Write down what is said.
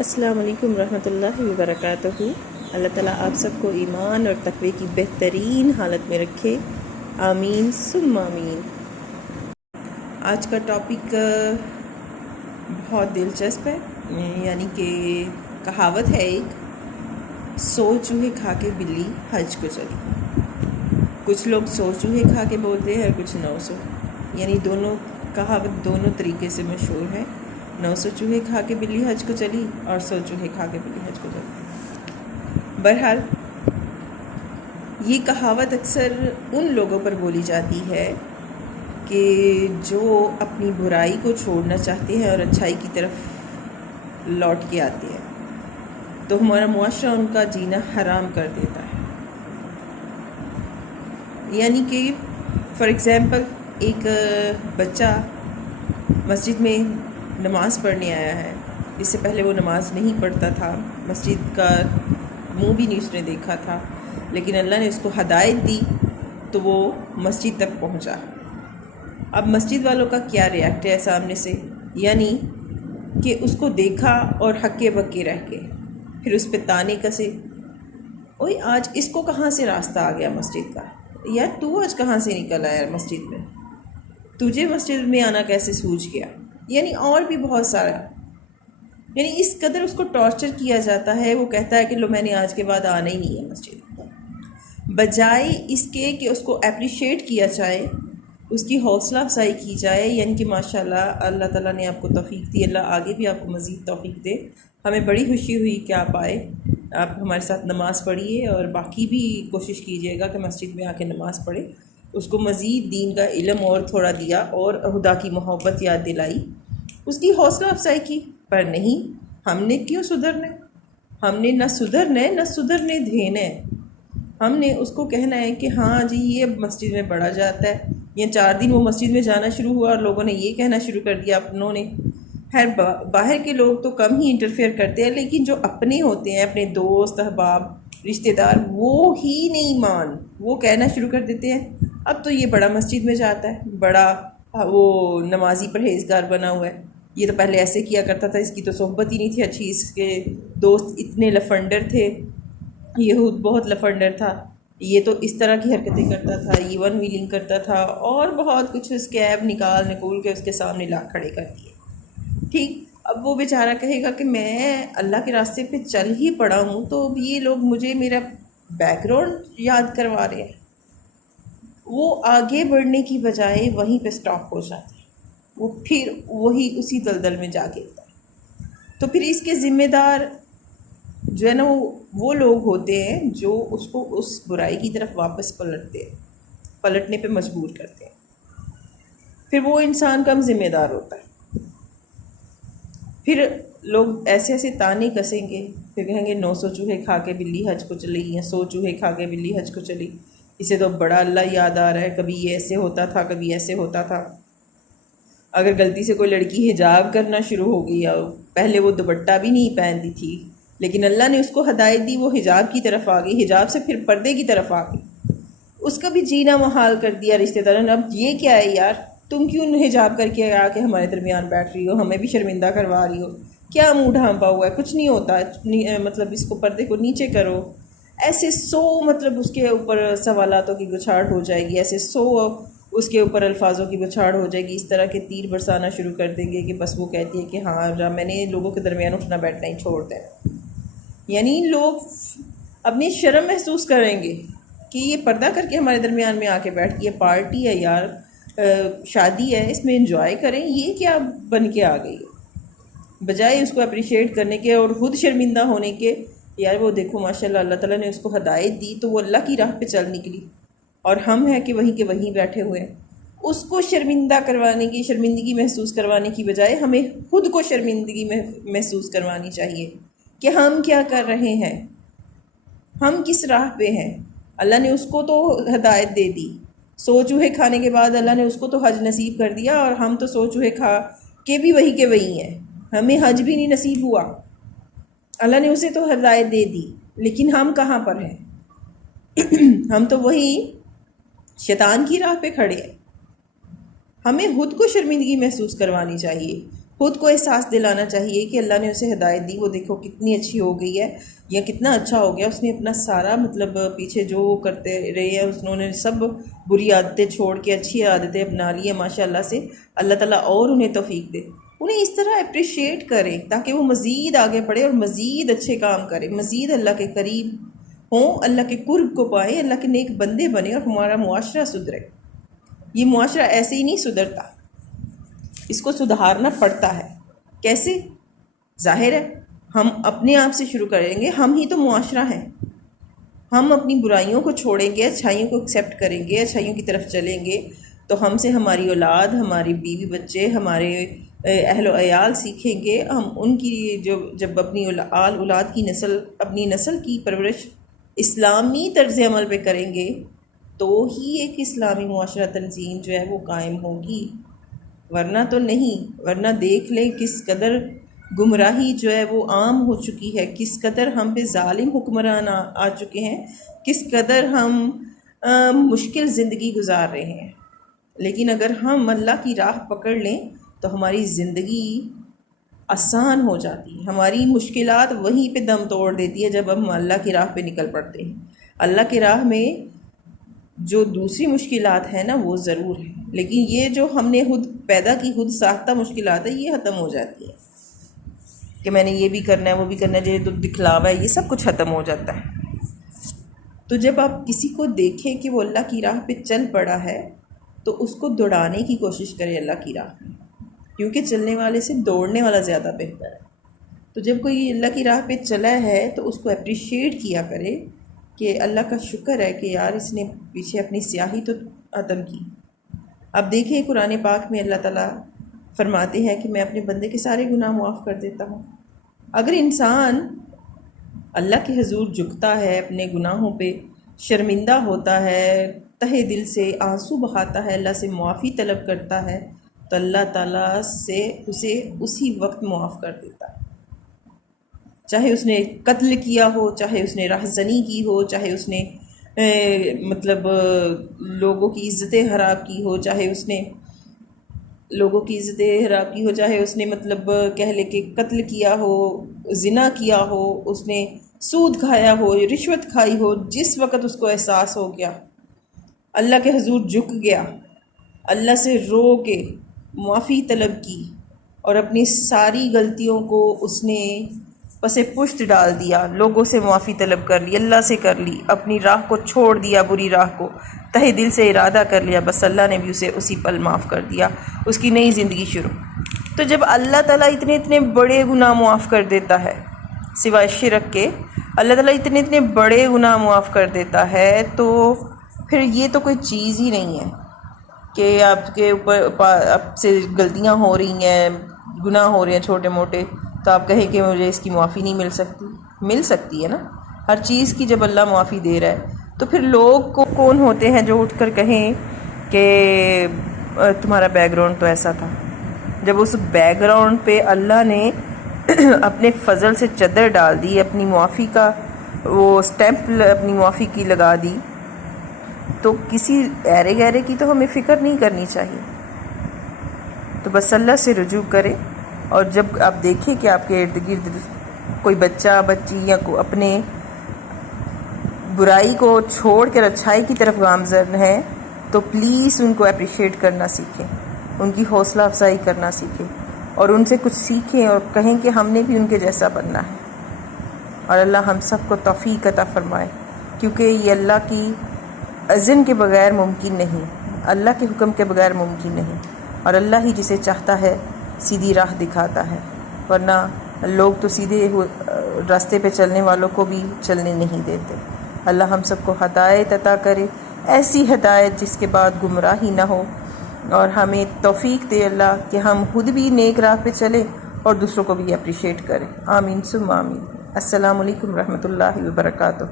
السلام علیکم ورحمۃ اللہ وبرکاتہ۔ اللہ تعالیٰ آپ سب کو ایمان اور تقوی کی بہترین حالت میں رکھے، آمین ثم آمین۔ آج کا ٹاپک بہت دلچسپ ہے، یعنی کہ کہاوت ہے ایک، سو چوہے کھا کے بلی حج کو چلی۔ کچھ لوگ سو چوہے کھا کے بولتے ہیں اور کچھ 900، یعنی دونوں کہاوت دونوں طریقے سے مشہور ہے۔ 900 چوہے کھا کے بلی حج کو چلی اور 100 چوہے کھا کے بلی حج کو چلی۔ بہرحال یہ کہاوت اکثر ان لوگوں پر بولی جاتی ہے کہ جو اپنی برائی کو چھوڑنا چاہتے ہیں اور اچھائی کی طرف لوٹ کے آتے ہیں، تو ہمارا معاشرہ ان کا جینا حرام کر دیتا ہے۔ یعنی کہ فار ایگزامپل ایک بچہ مسجد میں نماز پڑھنے آیا ہے، اس سے پہلے وہ نماز نہیں پڑھتا تھا، مسجد کا منہ بھی نہیں اس نے دیکھا تھا، لیکن اللہ نے اس کو ہدایت دی تو وہ مسجد تک پہنچا۔ اب مسجد والوں کا کیا ریئیکٹ ہے سامنے سے، یعنی کہ اس کو دیکھا اور ہکے بکے رہ گئے، پھر اس پہ تانے کسے، اوئے آج اس کو کہاں سے راستہ آ گیا مسجد کا، یار تو آج کہاں سے نکل آیا مسجد میں، تجھے مسجد میں آنا کیسے سوجھ گیا، یعنی اور بھی بہت سارا، یعنی اس قدر اس کو ٹارچر کیا جاتا ہے۔ وہ کہتا ہے کہ لو میں نے آج کے بعد آنا ہی نہیں ہے مسجد، بجائے اس کے کہ اس کو اپریشیٹ کیا جائے، اس کی حوصلہ افزائی کی جائے، یعنی کہ ماشاءاللہ اللہ تعالیٰ نے آپ کو توفیق دی، اللہ آگے بھی آپ کو مزید توفیق دے۔ ہمیں بڑی خوشی ہوئی کہ آپ آئے، آپ ہمارے ساتھ نماز پڑھیے، اور باقی بھی کوشش کیجیے گا کہ مسجد میں آ کے نماز پڑھے، اس کو مزید دین کا علم اور تھوڑا دیا اور خدا کی محبت یاد دلائی، اس کی حوصلہ افزائی کی۔ پر نہیں، ہم نے کیوں سدھرنا ہے؟ ہم نے نہ سدھرنا ہے نہ سدھرنے دینا ہے۔ ہم نے اس کو کہنا ہے کہ ہاں جی یہ مسجد میں پڑھا جاتا ہے، یہ 4 دن وہ مسجد میں جانا شروع ہوا اور لوگوں نے یہ کہنا شروع کر دیا اپنوں نے۔ خیر باہر کے لوگ تو کم ہی انٹرفیئر کرتے ہیں، لیکن جو اپنے ہوتے ہیں، اپنے دوست احباب رشتہ دار، وہ ہی نہیں وہ کہنا شروع کر دیتے ہیں اب تو یہ بڑا مسجد میں جاتا ہے، بڑا وہ نمازی پرہیزگار بنا ہوا ہے، یہ تو پہلے ایسے کیا کرتا تھا، اس کی تو صحبت ہی نہیں تھی اچھی، اس کے دوست اتنے لفنڈر تھے، یہ خود بہت لفنڈر تھا، یہ تو اس طرح کی حرکتیں کرتا تھا، ایون ویلنگ کرتا تھا، اور بہت کچھ اس کے ایب نکول کے اس کے سامنے لا کھڑے کر دیے۔ ٹھیک، اب وہ بیچارہ کہے گا کہ میں اللہ کے راستے پہ چل ہی پڑا ہوں، تو اب یہ لوگ مجھے میرا بیک گراؤنڈ یاد کروا رہے ہیں۔ وہ آگے بڑھنے کی بجائے وہیں پہ سٹاپ ہو جاتے ہیں، وہ پھر وہی اسی دلدل میں جا گرتا ہے۔ تو پھر اس کے ذمہ دار جو ہے نا وہ لوگ ہوتے ہیں جو اس کو اس برائی کی طرف واپس پلٹنے پہ مجبور کرتے ہیں، پھر وہ انسان کم ذمہ دار ہوتا ہے۔ پھر لوگ ایسے ایسے تانے کسیں گے، پھر کہیں گے 900 چوہے کھا کے بلی حج کو چلی، یا 100 چوہے کھا کے بلی حج کو چلی، اسے تو بڑا اللہ یاد آ رہا ہے، کبھی یہ ایسے ہوتا تھا، کبھی ایسے ہوتا تھا۔ اگر غلطی سے کوئی لڑکی حجاب کرنا شروع ہو گئی، یا پہلے وہ دوپٹہ بھی نہیں پہنتی تھی، لیکن اللہ نے اس کو ہدایت دی، وہ حجاب کی طرف آ گئی، حجاب سے پھر پردے کی طرف آ گئی، اس کا بھی جینا محال کر دیا رشتہ داروں نے۔ اب یہ کیا ہے یار، تم کیوں حجاب کر کے آ کے ہمارے درمیان بیٹھ رہی ہو، ہمیں بھی شرمندہ کروا رہی ہو، کیا منہ ڈھانپا ہوا ہے، کچھ نہیں ہوتا، مطلب اس کو پردے کو نیچے کرو۔ ایسے مطلب اس کے اوپر سوالاتوں کی بچھاڑ ہو جائے گی، ایسے اس کے اوپر الفاظوں کی بچھاڑ ہو جائے گی، اس طرح کے تیر برسانا شروع کر دیں گے کہ بس وہ کہتی ہے کہ ہاں میں نے لوگوں کے درمیان اٹھنا بیٹھنا ہی چھوڑ دیا۔ یعنی لوگ اپنی شرم محسوس کریں گے کہ یہ پردہ کر کے ہمارے درمیان میں آ کے بیٹھ کے، یہ پارٹی ہے یار، شادی ہے، اس میں انجوائے کریں، یہ کیا بن کے آ گئی ہے، بجائے اس کو اپریشیٹ کرنے کے اور خود شرمندہ ہونے کے، یار وہ دیکھو ماشاءاللہ اللہ تعالیٰ نے اس کو ہدایت دی تو وہ اللہ کی راہ پہ چل نکلی، اور ہم ہیں کہ وہیں کے وہیں بیٹھے ہوئے ہیں۔ اس کو شرمندہ کروانے کی، شرمندگی محسوس کروانے کی بجائے ہمیں خود کو شرمندگی محسوس کروانی چاہیے کہ ہم کیا کر رہے ہیں، ہم کس راہ پہ ہیں۔ اللہ نے اس کو تو ہدایت دے دی، 100 چوہے کھانے کے بعد اللہ نے اس کو تو حج نصیب کر دیا، اور ہم تو 100 چوہے کھا کے بھی وہی کے وہی ہیں، ہمیں حج بھی نہیں نصیب ہوا۔ اللہ نے اسے تو ہدایت دے دی، لیکن ہم کہاں پر ہیں؟ ہم تو وہی شیطان کی راہ پہ کھڑے ہیں۔ ہمیں خود کو شرمندگی محسوس کروانی چاہیے خود کو احساس دلانا چاہیے کہ اللہ نے اسے ہدایت دی، وہ دیکھو کتنی اچھی ہو گئی ہے یا کتنا اچھا ہو گیا، اس نے اپنا سارا مطلب پیچھے جو وہ کرتے رہے ہیں انہوں نے سب بری عادتیں چھوڑ کے اچھی عادتیں اپنا لی ہیں ماشاء اللہ سے۔ اللہ تعالیٰ اور انہیں توفیق دے، انہیں اس طرح اپریشیٹ کریں تاکہ وہ مزید آگے بڑھے اور مزید اچھے کام کریں، مزید اللہ کے قریب ہوں، اللہ کے قرب کو پائیں، اللہ کے نیک بندے بنیں اور ہمارا معاشرہ سدھرے۔ یہ معاشرہ ایسے ہی نہیں سدھرتا، اس کو سدھارنا پڑتا ہے۔ کیسے؟ ظاہر ہے ہم اپنے آپ سے شروع کریں گے، ہم ہی تو معاشرہ ہیں۔ ہم اپنی برائیوں کو چھوڑیں گے، اچھائیوں کو ایکسیپٹ کریں گے، اچھائیوں کی طرف چلیں گے، تو ہم سے ہماری اولاد، ہماری بیوی بچے، ہمارے اہل و عیال سیکھیں گے۔ ہم ان کی جب اپنی اولاد کی اپنی نسل کی پرورش اسلامی طرز عمل پہ کریں گے تو ہی ایک اسلامی معاشرہ تنظیم جو ہے وہ قائم ہوگی، ورنہ تو نہیں۔ ورنہ دیکھ لیں کس قدر گمراہی جو ہے وہ عام ہو چکی ہے، کس قدر ہم پہ ظالم حکمران آ چکے ہیں، کس قدر ہم مشکل زندگی گزار رہے ہیں۔ لیکن اگر ہم اللہ کی راہ پکڑ لیں تو ہماری زندگی آسان ہو جاتی ہے، ہماری مشکلات وہیں پہ دم توڑ دیتی ہے جب ہم اللہ کی راہ پہ نکل پڑتے ہیں۔ اللہ کی راہ میں جو دوسری مشکلات ہیں نا وہ ضرور ہیں، لیکن یہ جو ہم نے خود پیدا کی، خود ساختہ مشکلات ہے، یہ ختم ہو جاتی ہے کہ میں نے یہ بھی کرنا ہے، وہ بھی کرنا ہے، جو دکھلاوا ہے، یہ سب کچھ ختم ہو جاتا ہے۔ تو جب آپ کسی کو دیکھیں کہ وہ اللہ کی راہ پہ چل پڑا ہے تو اس کو دوڑانے کی کوشش کریں اللہ کی راہ میں، کیونکہ چلنے والے سے دوڑنے والا زیادہ بہتر ہے۔ تو جب کوئی اللہ کی راہ پہ چلا ہے تو اس کو اپریشیٹ کیا کرے کہ اللہ کا شکر ہے کہ یار اس نے پیچھے اپنی سیاہی تو ختم کی۔ اب دیکھیں قرآن پاک میں اللہ تعالیٰ فرماتے ہیں کہ میں اپنے بندے کے سارے گناہ معاف کر دیتا ہوں۔ اگر انسان اللہ کے حضور جھکتا ہے، اپنے گناہوں پہ شرمندہ ہوتا ہے، تہہ دل سے آنسو بہاتا ہے، اللہ سے معافی طلب کرتا ہے تو اللہ تعالیٰ سے اسے اسی وقت معاف کر دیتا ہے، چاہے اس نے قتل کیا ہو، چاہے اس نے رہزنی کی ہو، چاہے اس نے مطلب لوگوں کی عزتیں خراب کی ہو، چاہے اس نے لوگوں کی عزتیں خراب کی ہو، چاہے اس نے مطلب کہہ لے کہ قتل کیا ہو، زنا کیا ہو، اس نے سود کھایا ہو، رشوت کھائی ہو، جس وقت اس کو احساس ہو گیا، اللہ کے حضور جھک گیا، اللہ سے رو کے معافی طلب کی اور اپنی ساری غلطیوں کو اس نے پس پشت ڈال دیا، لوگوں سے معافی طلب کر لی، اللہ سے کر لی، اپنی راہ کو چھوڑ دیا، بری راہ کو تہہ دل سے ارادہ کر لیا، بس اللہ نے بھی اسے اسی پل معاف کر دیا، اس کی نئی زندگی شروع۔ تو جب اللہ تعالیٰ اتنے بڑے گناہ معاف کر دیتا ہے، سوائے شرک کے اللہ تعالیٰ اتنے بڑے گناہ معاف کر دیتا ہے، تو پھر یہ تو کوئی چیز ہی نہیں ہے کہ آپ کے اوپر آپ سے غلطیاں ہو رہی ہیں، گناہ ہو رہے ہیں چھوٹے موٹے، تو آپ کہیں کہ مجھے اس کی معافی نہیں مل سکتی ہے نا۔ ہر چیز کی جب اللہ معافی دے رہا ہے تو پھر لوگ کون ہوتے ہیں جو اٹھ کر کہیں کہ تمہارا بیک گراؤنڈ تو ایسا تھا، جب اس بیک گراؤنڈ پہ اللہ نے اپنے فضل سے چادر ڈال دی، اپنی معافی کا وہ سٹیمپ اپنی معافی کی لگا دی، تو کسی ایرے گہرے کی تو ہمیں فکر نہیں کرنی چاہیے۔ تو بس اللہ سے رجوع کریں، اور جب آپ دیکھیں کہ آپ کے ارد گرد کوئی بچہ بچی یا اپنے برائی کو چھوڑ کر اچھائی کی طرف گامزن ہے تو پلیز ان کو اپریشیٹ کرنا سیکھیں، ان کی حوصلہ افزائی کرنا سیکھیں اور ان سے کچھ سیکھیں اور کہیں کہ ہم نے بھی ان کے جیسا بننا ہے۔ اور اللہ ہم سب کو توفیق عطا فرمائے، کیونکہ یہ اللہ کی اذن کے بغیر ممکن نہیں، اللہ کے حکم کے بغیر ممکن نہیں، اور اللہ ہی جسے چاہتا ہے سیدھی راہ دکھاتا ہے، ورنہ لوگ تو سیدھے راستے پہ چلنے والوں کو بھی چلنے نہیں دیتے۔ اللہ ہم سب کو ہدایت عطا کرے، ایسی ہدایت جس کے بعد گمراہی نہ ہو، اور ہمیں توفیق دے اللہ کہ ہم خود بھی نیک راہ پہ چلیں اور دوسروں کو بھی اپریشیٹ کریں۔ آمین ثم آمین۔ السلام علیکم ورحمۃ اللہ وبرکاتہ۔